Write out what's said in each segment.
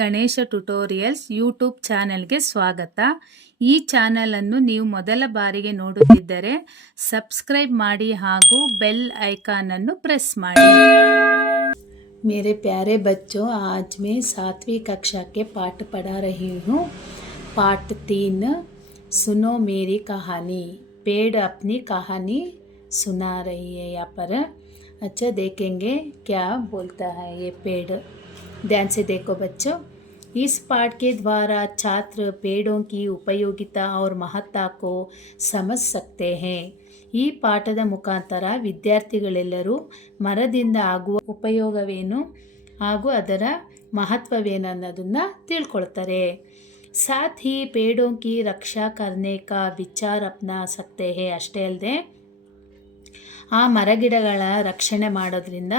Ganesha tutorials YouTube ಚಾನೆಲ್ಗೆ ಸ್ವಾಗತ. ಈ ಚಾನೆಲ್ ಅನ್ನು ನೀವು ಮೊದಲ ಬಾರಿಗೆ ನೋಡುತ್ತಿದ್ದರೆ ಸಬ್ಸ್ಕ್ರೈಬ್ ಮಾಡಿ ಹಾಗೂ ಬೆಲ್ ಐಕಾನ್ ಅನ್ನು ಪ್ರೆಸ್ ಮಾಡಿ. मेरे प्यारे बच्चों, आज मैं 7वीं कक्षा के पाठ पढ़ा रही हूँ. पाठ 3, सुनो मेरी कहानी. पेड़ अपनी कहानी सुना रही है यहाँ पर. अच्छा, देखेंगे क्या बोलता है ये पेड़. ध्यान से देखो बच्चों. इस पाठ के द्वारा छात्र पेड़ों की उपयोगिता और महत्ता को समझ सकते हैं. ಈ ಪಾಠದ ಮುಖಾಂತರ ವಿದ್ಯಾರ್ಥಿಗಳೆಲ್ಲರೂ ಮರದಿಂದ ಆಗುವ ಉಪಯೋಗವೇನು ಹಾಗೂ ಅದರ ಮಹತ್ವವೇನು ಅನ್ನೋದನ್ನು ತಿಳ್ಕೊಳ್ತಾರೆ. साथ ही पेड़ों की रक्षा करने का विचार अपना सकते हैं. ಅಷ್ಟೇ ಅಲ್ಲದೆ ಆ ಮರಗಿಡಗಳ ರಕ್ಷಣೆ ಮಾಡೋದ್ರಿಂದ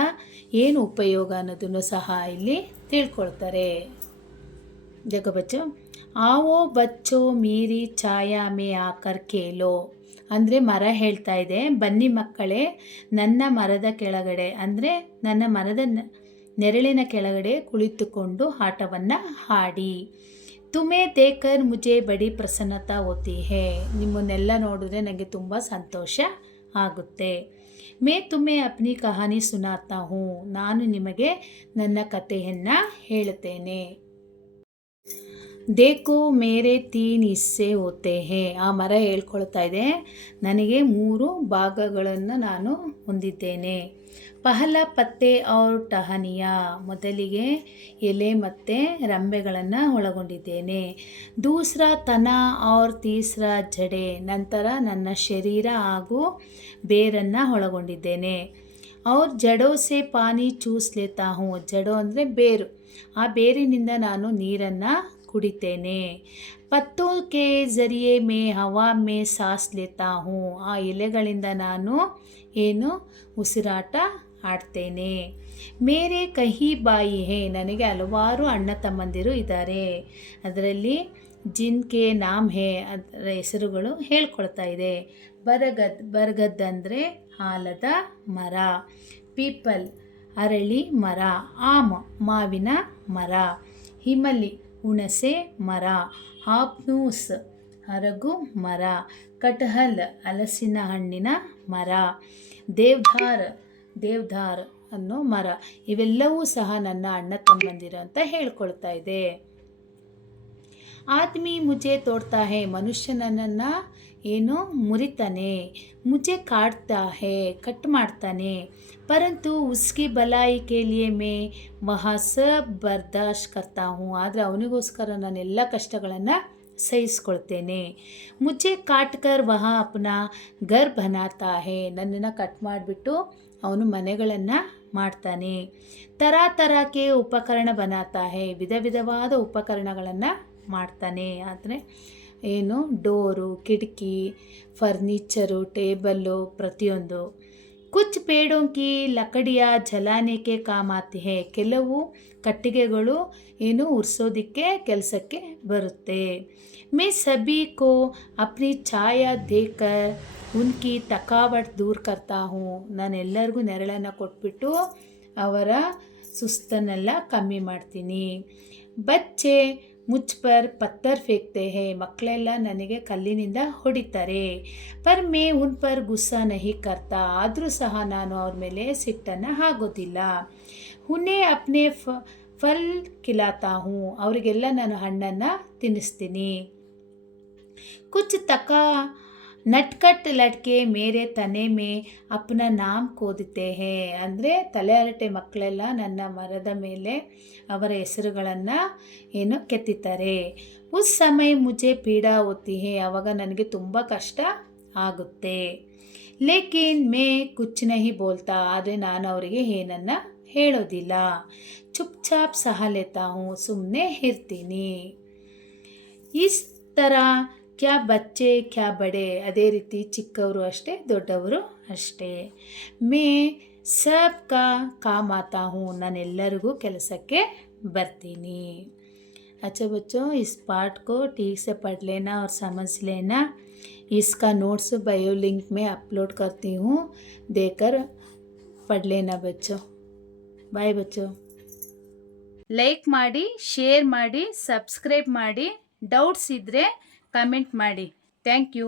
ಏನು ಉಪಯೋಗ ಅನ್ನೋದನ್ನು ಸಹ ಇಲ್ಲಿ ತಿಳ್ಕೊಳ್ತಾರೆ. देखो बच्चों, आओ बच्चों मेरी छाया में आकर खेलो. ಅಂದರೆ ಮರ ಹೇಳ್ತಾ ಇದೆ, ಬನ್ನಿ ಮಕ್ಕಳೇ ನನ್ನ ಮರದ ಕೆಳಗಡೆ ಅಂದರೆ ನನ್ನ ಮರದ ನೆರಳಿನ ಕೆಳಗಡೆ ಕುಳಿತುಕೊಂಡು ಆಟವನ್ನು ಆಡಿ. ತುಮೇ ದೇಕರ್ ಮುಜೆ ಬಡಿ ಪ್ರಸನ್ನತಾ ಹೋತಿ ಹೇ. ನಿಮ್ಮನ್ನೆಲ್ಲ ನೋಡಿದ್ರೆ ನನಗೆ ತುಂಬ ಸಂತೋಷ ಆಗುತ್ತೆ. ಮೇ ತುಮೇ ಅಪ್ನಿ ಕಹಾನಿ ಸುನಾತಾ ಹೂँ. ನಾನು ನಿಮಗೆ ನನ್ನ ಕಥೆಯನ್ನು ಹೇಳುತ್ತೇನೆ. ದೇಖೋ ಮೇರೆ 3 ಹಿಸ್ಸೆ ಹೋತೆ ಹೇ. ಆ ಮರ ಹೇಳ್ಕೊಳ್ತಾ ಇದೆ, ನನಗೆ 3 ಭಾಗಗಳನ್ನು ನಾನು ಹೊಂದಿದ್ದೇನೆ. ಪಹಲ ಪತ್ತೆ ಔರ್ ಟಹನಿಯಾ. ಮೊದಲಿಗೆ ಎಲೆ ಮತ್ತು ರಂಬೆಗಳನ್ನು ಒಳಗೊಂಡಿದ್ದೇನೆ. ದೂಸರಾ ತನ ಔರ್ ತೀಸರಾ ಜಡೆ. ನಂತರ ನನ್ನ ಶರೀರ ಹಾಗೂ ಬೇರನ್ನು ಒಳಗೊಂಡಿದ್ದೇನೆ. ಔರ್ ಜಡೋ ಸೆ ಪಾನಿ ಚೂಸ್ ಲೇತಾ ಹೂँ. ಜಡೋ ಅಂದರೆ ಬೇರು. ಆ ಬೇರಿನಿಂದ ನಾನು ನೀರನ್ನು ಕುಡಿತೇನೆ. ಪತ್ತೋ ಕೆ ಜರಿಯೆ ಮೇ ಹವಾ ಮೇ ಸಾಸ್ ಲೇತಾ ಹೂँ. ಆ ಎಲೆಗಳಿಂದ ನಾನು ಉಸಿರಾಟ ಆಡ್ತೇನೆ. ಮೇರೆ ಕಹಿ ಬಾಯಿ ಹೇ. ನನಗೆ ಹಲವಾರು ಅಣ್ಣ ತಮ್ಮಂದಿರು ಇದ್ದಾರೆ. ಅದರಲ್ಲಿ ಜಿನ್ಕೆ ನಾಮ್ ಹೇ, ಅದರ ಹೆಸರುಗಳು ಹೇಳ್ಕೊಳ್ತಾ ಇದೆ. ಬರಗದ್ ಅಂದರೆ ಆಲದ ಮರ. ಪೀಪಲ್ ಅರಳಿ ಮರ. ಆಮ್ ಮಾವಿನ ಮರ. ಹಿಮಲಿ ಹುಣಸೆ ಮರ. ಹಾಪ್ನೂಸ್ ಹರಗು ಮರ. ಕಟಹಲ್ ಹಲಸಿನ ಹಣ್ಣಿನ ಮರ. ದೇವ್ದಾರ್ ಅನ್ನೋ ಮರ. ಇವೆಲ್ಲವೂ ಸಹ ನನ್ನ ಅಣ್ಣ ತಮ್ಮಂದಿರು ಅಂತ ಹೇಳ್ಕೊಳ್ತಾ ಇದೆ. ಆದ್ಮಿ ಮುಜೆ ತೋಡ್ತಾ ಹೇ. ಮನುಷ್ಯ ನನ್ನನ್ನು ಮುರಿತಾನೆ. ಮುಜೆ ಕಾಡ್ತಾ ಹೇ, ಕಟ್ ಮಾಡ್ತಾನೆ. ಪರಂತು ಉಸ್ಕಿ ಬಲಾಯಿ ಕೆ ಲಿಯೆ ಮೇ ವಹಾ ಸಬ್ ಬರ್ದಾಶ್ ಕರ್ತಾ ಹೂँ. ಆದರೆ ಅವನಿಗೋಸ್ಕರ ನಾನೆಲ್ಲ ಕಷ್ಟಗಳನ್ನು ಸಹಿಸ್ಕೊಳ್ತೇನೆ. ಮುಜೆ ಕಾಟ್ಕರ್ ವಹಾ ಅಪ್ನಾ ಘರ್ ಬನಾತಾ ಹೇ. ನನ್ನನ್ನು ಕಟ್ ಮಾಡಿಬಿಟ್ಟು ಅವನು ಮನೆಗಳನ್ನು ಮಾಡ್ತಾನೆ. ತರಾತರಕ್ಕೆ ಉಪಕರಣ ಬನಾತಾ ಹೇ. ವಿಧ ವಿಧವಾದ ಉಪಕರಣಗಳನ್ನು ಮಾಡ್ತಾನೆ. ಆದರೆ ಡೋರು, ಕಿಟಕಿ, ಫರ್ನಿಚರು, ಟೇಬಲ್ಲು, ಪ್ರತಿಯೊಂದು. ಕುಚ್ ಪೇಡೋं की लकड़ियाँ जलाने के काम आती है. ಕೆಲವು ಕಟ್ಟಿಗೆಗಳು ಉರಿಸೋದಕ್ಕೆ ಕೆಲಸಕ್ಕೆ ಬರುತ್ತೆ. मैं सभी को अपनी छाया देकर उनकी थकावट दूर करता हूँ. ನಾನೆಲ್ಲರಿಗೂ ನೆರಳನ್ನು ಕೊಟ್ಬಿಟ್ಟು ಅವರ ಸುಸ್ತನ್ನೆಲ್ಲ ಕಮ್ಮಿ ಮಾಡ್ತೀನಿ. ಬಚ್ಚೆ ಮುಚ್ ಪರ್ ಪತ್ತರ್ ಫೇಕ್ತೆ ಹೇ. ಮಕ್ಕಳೆಲ್ಲ ನನಗೆ ಕಲ್ಲಿನಿಂದ ಹೊಡಿತಾರೆ. ಪರ್ ಮೇ ಉನ್ ಪರ್ ಗುಸ್ಸಾ ನಹಿ ಕರ್ತಾ. ಆದರೂ ಸಹ ನಾನು ಅವ್ರ ಮೇಲೆ ಸಿಟ್ಟನ್ನು ಆಗೋದಿಲ್ಲ. ಉನ್ಹೇ ಅಪ್ನೆ ಫಲ್ ಖಿಲಾತಾ ಹೂँ. ಅವರಿಗೆಲ್ಲ ನಾನು ಹಣ್ಣನ್ನು ತಿನ್ನಿಸ್ತೀನಿ. ಕುಚ್ ತಕಾ ನಟ್ಕಟ್ ಲಡ್ಕೆ ಮೇರೆ ತನೆ ಮೇ ಅಪ್ನ ನಾಮ್ ಕೋದಿತೆ ಹೇ. ಅಂದರೆ ತಲೆ ಹರಟೆ ಮಕ್ಕಳೆಲ್ಲ ನನ್ನ ಮರದ ಮೇಲೆ ಅವರ ಹೆಸರುಗಳನ್ನು ಕೆತ್ತಿದ್ದಾರೆ. ಉಸ್ ಸಮಯ ಮುಜೆ ಪೀಡಾ ಹೋತಿ ಹೇ. ಆವಾಗ ನನಗೆ ತುಂಬ ಕಷ್ಟ ಆಗುತ್ತೆ. ಲೇಕಿನ್ ಮೇ ಕುಚ್ ನಹಿ ಬೋಲ್ತಾ. ಆದರೆ ನಾನು ಅವರಿಗೆ ಏನನ್ನು ಹೇಳೋದಿಲ್ಲ. ಚುಪ್ ಚಾಪ್ ಸಹ ಲೇತಾ ಹೂँ. ಸುಮ್ಮನೆ ಇರ್ತೀನಿ. ಇಸ್ ಥರ ಕ್ಯಾ ಬಚ್ಚೆ ಕ್ಯಾ ಬಡೆ. ಅದೇ ರೀತಿ ಚಿಕ್ಕವರು ಅಷ್ಟೇ, ದೊಡ್ಡವರು ಅಷ್ಟೇ. ಮೇ ಸಬ್ ಕಾ ಕಾಮ್ ಆತಾ ಹೂँ. ನಾನೆಲ್ಲರಿಗೂ ಕೆಲಸಕ್ಕೆ ಬರ್ತೀನಿ. अच्छा बच्चों, इस पाठ को ठीक से पढ़ लेना और समझ लेना. इसका नोट्स बायो लिंक में अपलोड करती हूँ, देकर पढ़ लेना बच्चों. बाय बच्चों. ಲೈಕ್ ಮಾಡಿ, ಶೇರ್ ಮಾಡಿ, ಸಬ್ಸ್ಕ್ರೈಬ್ ಮಾಡಿ. ಡೌಟ್ಸ್ ಇದ್ದರೆ ಕಮೆಂಟ್ ಮಾಡಿ. Thank you.